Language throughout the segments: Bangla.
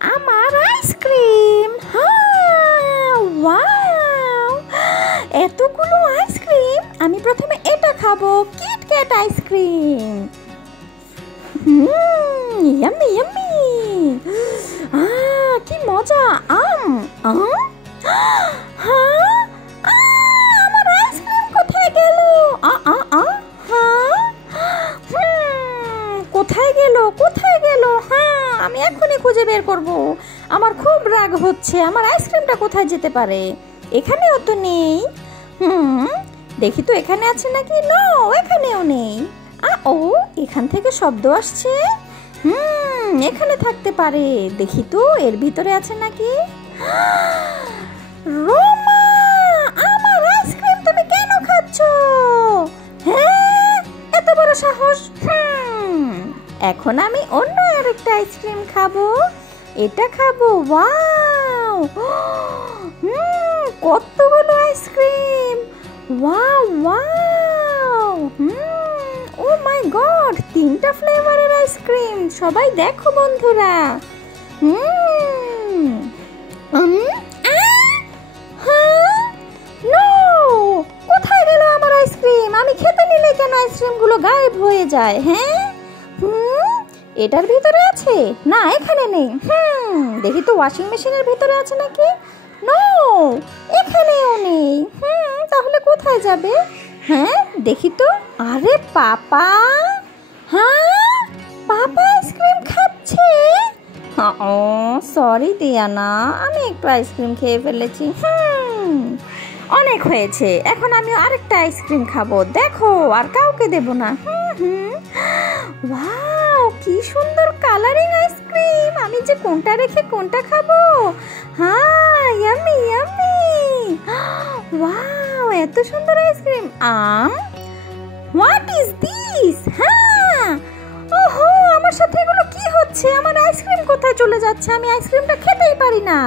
আমার আইসক্রিম। হ্যাঁ, ওয়াও, এতগুলো আইসক্রিম। আমি প্রথমে এটা খাবো, কিটক্যাট আইসক্রিম। Yummy yummy. কি মজা। হ্যাঁ, আমার আইসক্রিম কোথায় গেল? কোথায় গেল, কোথায় গেল? হ্যাঁ, আমি এখনই খুঁজে বের করব। আমার খুব রাগ হচ্ছে, আমার আইসক্রিমটা কোথায় যেতে পারে? এখানেও তো নেই। দেখি তো এখানে আছে নাকি। নো, এখানেও নেই। ও, এখান থেকে শব্দ আসছে। এখানে থাকতে পারে। দেখি তো এর ভিতরে আছে নাকি। রোমা, আমার আইসক্রিম তুমি কেন খাচ্ছ? হ্যাঁ, এত বড় সাহস। এখন আমি অন্য আরেকটা আইসক্রিম খাবো। এটা খাবো। ওয়াও, কতগুলো ice cream. Wow wow. Oh my God, 3টা ফ্লেভারের আইসক্রিম। সবাই দেখো বন্ধুরা। কোথায় গেল আমার আইসক্রিম? আমি খেতে নিলে কেন আইসক্রিমগুলো গায়েব হয়ে যায়? হ্যাঁ, এটার ভিতরে আছে না, এখানে নেই। দেখি তো ওয়াশিং মেশিনের ভিতরে আছে নাকি। নো, এখানেও নেই। তাহলে কোথায় যাবে? হ্যাঁ, দেখি তো। আরে পাপা, হ্যাঁ, পাপা আইসক্রিম খাচ্ছে। সরি দিয়ানা, আমি একটু আইসক্রিম খেয়ে ফেলেছি। অনেক হয়েছে, এখন আমি আরেকটা আইসক্রিম খাবো। দেখো, আর কাউকে দেব না। ওয়াও, কি সুন্দর কালারিং আইসক্রিম। আমি যে কোনটা রেখে কোনটা খাবো। হ্যাঁ, ইয়াম্মি ইয়াম্মি। ওয়াও, এত সুন্দর আইসক্রিম। What is this? হ্যাঁ, ওহো, আমার সাথে এগুলো কি হচ্ছে? আমার আইসক্রিম কোথায় চলে যাচ্ছে? আমি আইসক্রিমটা খেতেই পারি না।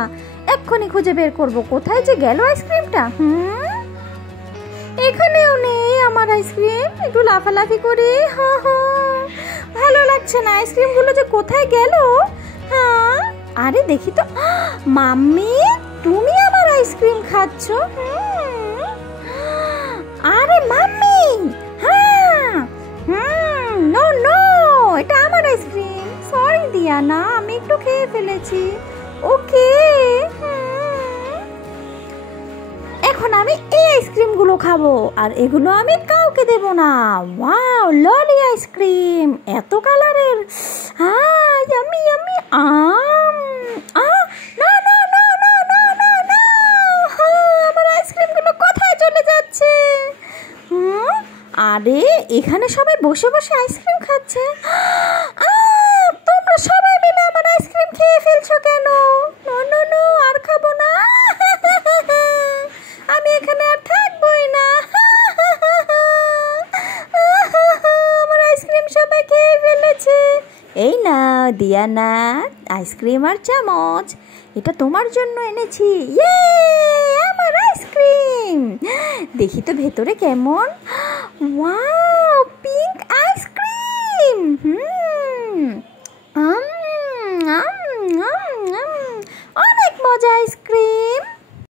এক্ষুনি খুঁজে বের করব কোথায় যে গেল আইসক্রিমটা। এখানেও নেই আমার আইসক্রিম। একটু লাফালাফি করি। ভালো লাগছে না, আইসক্রিমগুলো যে কোথায় গেল। হ্যাঁ, আরে দেখি তো। মাম্মি, তুমি আমার আইসক্রিম খাচ্ছ? আরে মাম্মি, হ্যাঁ, নো নো, এটা আমার আইসক্রিম। সরি দিয়ানা, আমি একটু খেয়ে ফেলেছি। ওকে, এখন আমি এই আইসক্রিমগুলো খাবো, আর এগুলো আমি কাউকে দেব না। ওয়াও, ললি আইসক্রিম, এত কালারের। Yummy yummy. না না না না না না না। আমার আইসক্রিমগুলো কোথায় চলে যাচ্ছে? আরে এখানে সবাই বসে বসে আইসক্রিম খাচ্ছে। তোমরা সবাই মিলে আমার আইসক্রিম খেয়ে ফেলছো কেন? নো নো নো, আর খাবো না। আমি এখানে আর থাকবোই না। আমার আইসক্রিম সবাই খেয়ে ফেলেছে। এই না দিয়ানা, আইসক্রিম আর চামচ, এটা তোমার জন্য এনেছি। ইয়ে, আমার আইসক্রিম। দেখি তো ভেতরে কেমন। Wow, pink ice cream. অনেক মজা আইসক্রিম।